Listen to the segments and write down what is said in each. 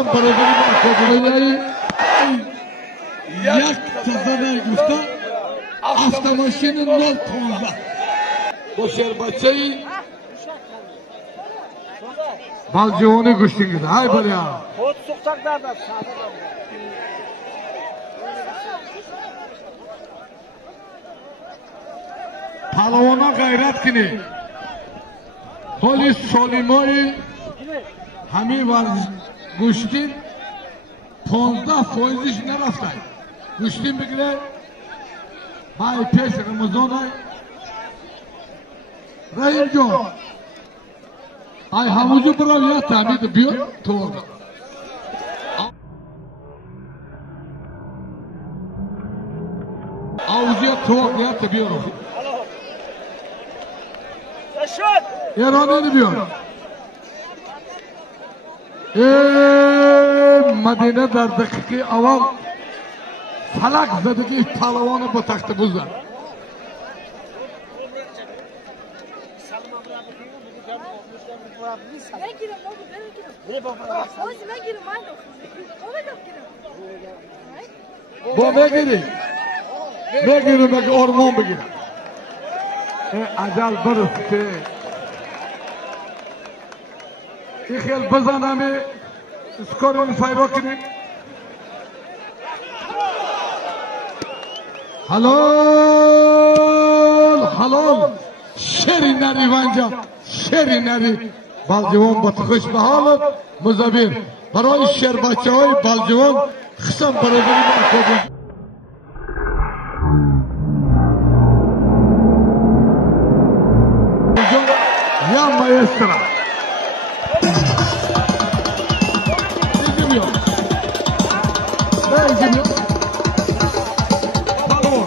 Kısım barabari yak tazanar gufta avtomaşinin 0 tonda. Bu şerbatçayı balcıvonu kuştunuz. Hay bari ya. Kod sokacaklardan Palavona gayret kini. Polis Solimoy hami var kuştin 15% işine raftay. Kuştin bigre bay peş Ramazanay Rahimco ay havucu brav ya tabi diyor doğru. Havucuya doğru ya tabi diyor. Yaranı diyor. Madine dardaki aval falak zadaki palavanı bu taktı buzlar. Bu ne giri? Ne giri bak orman bir giri. Acal barıstı. İkhel bazanami skorun fayrokini. Halal, halal. Şerinleri vanca, şerinleri. Balcıvan batıkış bahalıp, muzabir. Baroy şerbatçavoy balcıvan, kısam barabiri bakıyordu. Ya maestra. Ne izliyor? Balon.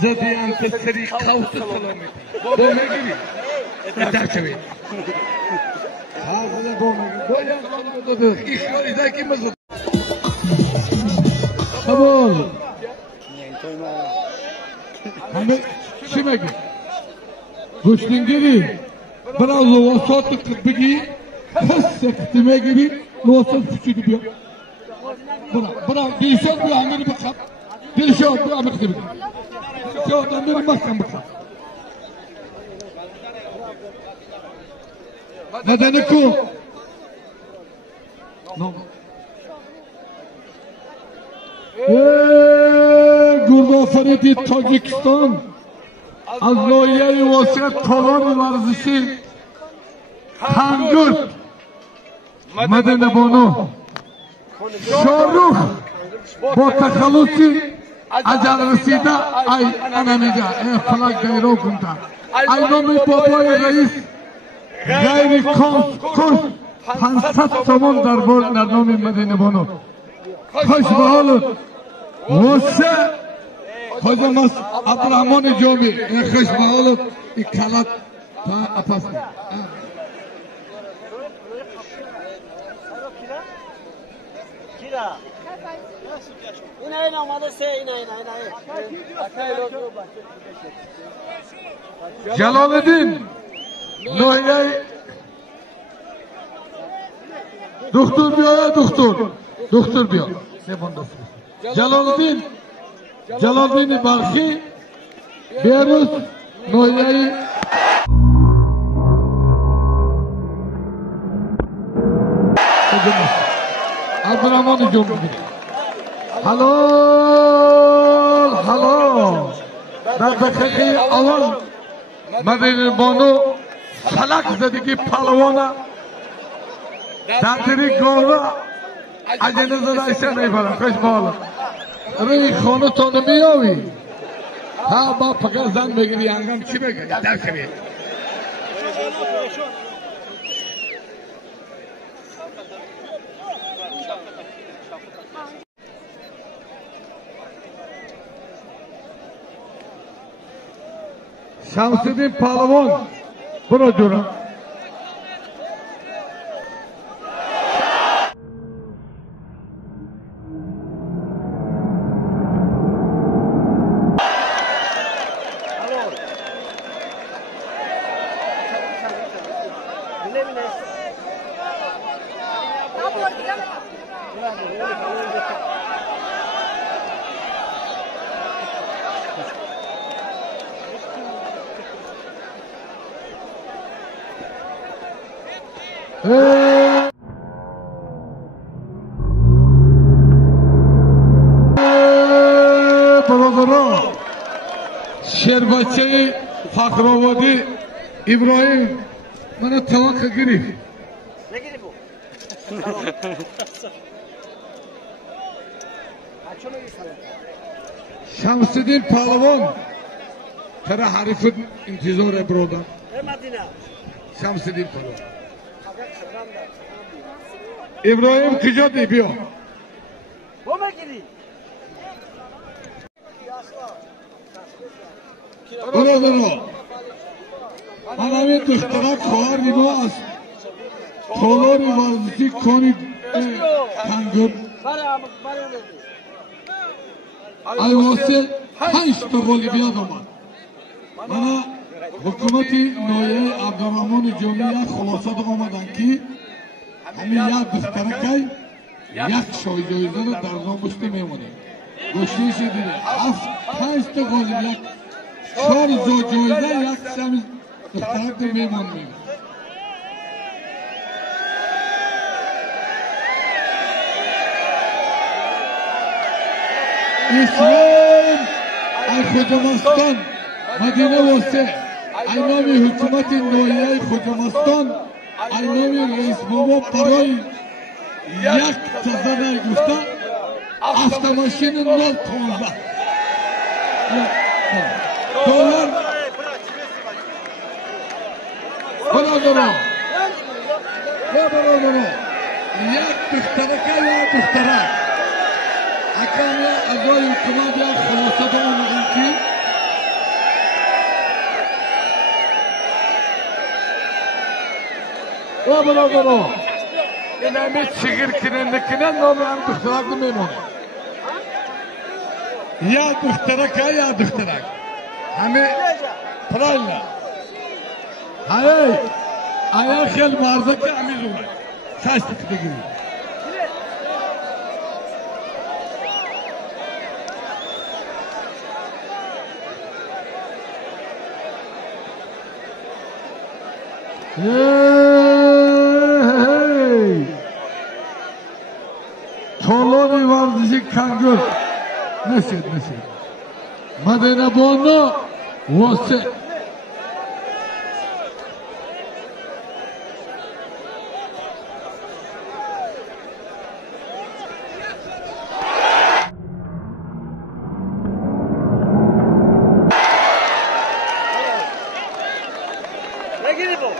Zediyen tesiri kavsu salameti. Bome gibi. Eder çevi. Hazırda bome gibi. Boyan kalmadı. İşler izaki mızı. Kabul. Hani şime gibi. Kuştin gibi. Biraz o vasatlık gibi. Kıstime gibi. Vasat küçük gibi. Bravo. Değişen bir amiri bakam. Değişen bir amiri gibi. Değişen bir bakam bakam. Nedeni ku? No. Gurbafareti Tacikistan az loyayı vasiyet talan varzışı Tangurt Medine Bono Şorruh Botakhalusi Acal Resida Ay Anamiga Falak Gayro Kunta Ay nomi Babay Reis Gayri Kurs Hansat Somon Darbor Nomi Medine Bono Hoş bahalın Vose Hocamız Abdurrahman Jobi hoş bahalın İkalat Ta Apaslı İnayın amalı se inayın. Jalaluddin Noyay Doktor diyor ya doktor diyor. Ne bunda? Jalaluddin Barhi Beyrut Noyay Abdurrahman Jobi Halal در دقیقه اول مدینه بانو فلک زدگی پلوانا در دری گاوه عجله زده ایسه نیبرم خوش بالا روی خانه تانه میاوی ها با پکر زن بگیری انگام چی بگیری در کبیر Şamsuddin Palvon bunu durun. برادران شربچه فخرآبادی ابراهیم منو توقع گرفت. نگیری بو. شمس‌الدین پهلوان ترا حریف انتظار برادر. شمس‌الدین پهلوان. ابراهیم کجا دی بیا. بو نگیری. برادران من همین دخترک خواهر اینا است. تالار ورزشی کنی کنگر ایواسه 5 تا گلی بیاد آمد. من حکومت نایه عبدالرحمن جمعی خلاصه آمدن که همین یک دخترکی یک شای جایزه رو در نام بشته میمونه. گوشتیش دیده 5 تا گلی یک 4 جایزه یک شمیز دخترک رو میمان میمونه. اسلام ای خودمستان مدینه واسه ای نام حکومت نایه خودمستان ای نام رئیس بابا برای یک تزنه گفته افتماشین 015 دلار برادران یک دخترکه یا دخترک اکرم یا اعضای حکومت یا خلاصه آمدن که برادران این همه چگیر کنن نام هم دخترک میمونه. یا دخترک یا دخترک همه پرایل های خیلی مرزه که همه زونه شش دقیقه تالار ورزشی کنگر نسید مدینه بانو واسه نگیری بو.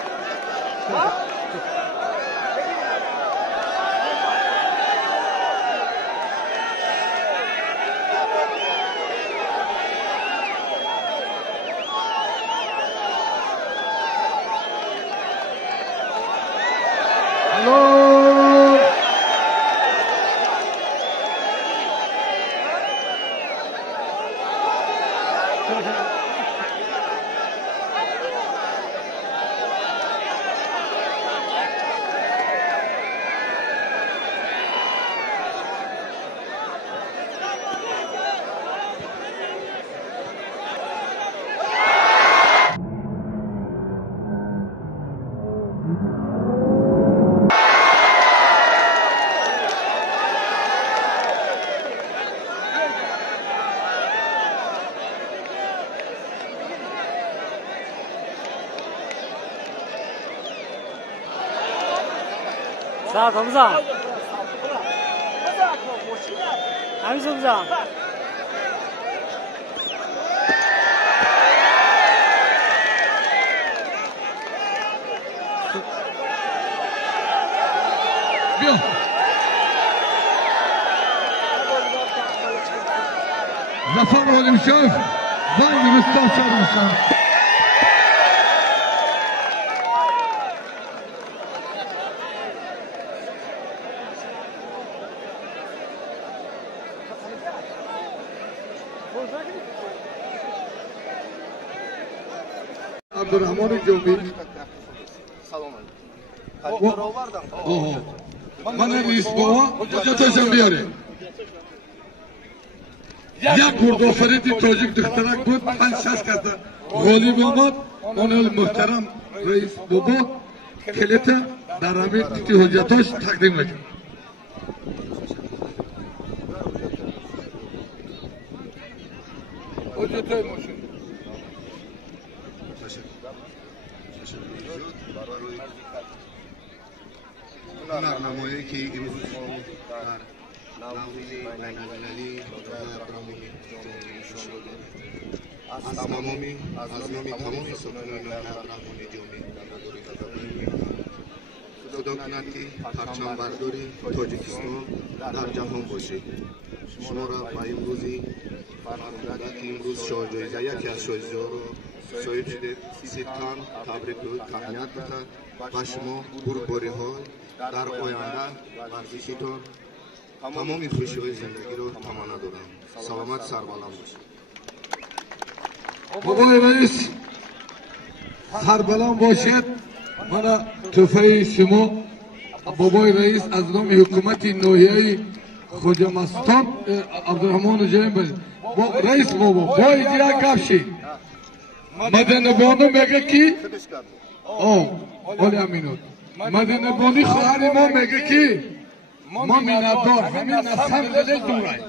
자, 동상. 안성장. Zafer Olimşev, Van Rüstem Sarımışan. Abdurrahman Cumbi. Bana reis baba, hoca taşan bir yere. یک گردآفرید تاجیک دخترک بود 5-6 کس غالب آمد. آن محترم رئیس بابا کلیت در همین تیتی حجتاش تقدیم میکنم. حجتای ماشین برنامه‌ای که امروز در نوید بین‌المللی از تمامی سکانان برنامه جمعی خدا کند که پرچم برداری تاجیکستان در جهان باشد. شما را با امروزی فرخنده که امروز جایزه یکی از جایزه را صاحب شده سیدکان تبریک و تهنیت می‌کنم و شما بروباری‌های در آینده ورزشیتان تمامی خوشی‌های زندگی را تمنا دارم. سلامت سربلند باشید. بابای رئیس سربلند باشد. من تحفه شما بابای رئیس از نام حکومت ناحیه خواجه مستان عبدالرحمن جایم باشد. رئیس بابا با اجرا کفشی مدن بانو میگه که ولی امینود مدن بانی خواهر ما میگه که ما میندار همین نسل دل دورای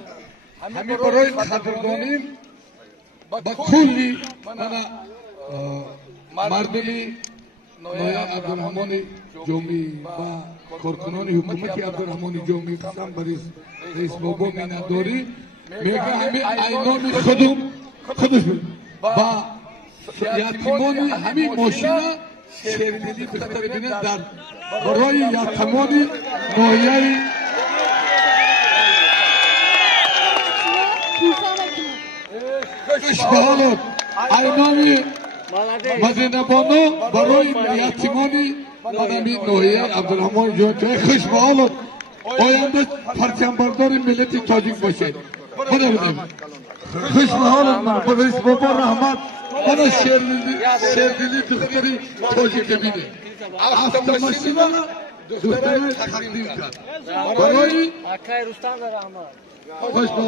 همین برای قدردانیم با کلی مردمی نایه عبدالرحمن جومی و کارکنان حکومتی عبدالرحمن جومی قسم بر رئیس بابا مینداری میگه همین اینامی خودش با یتیمان همین ماشین شیردلی بخطر بینه در برای یتیمان ناحیه خوشبحالات اینامی مدینه بانو برای یتیمان منامی ناحیه عبدالرحمن جومی خوشبحالات آینده پرچم بردار ملت تاجیک باشد. خوشبحالات من رئیس بابا رحمت من شیردلی دختری تاجیک بینه افتماشین دختری تقدیم کرد برای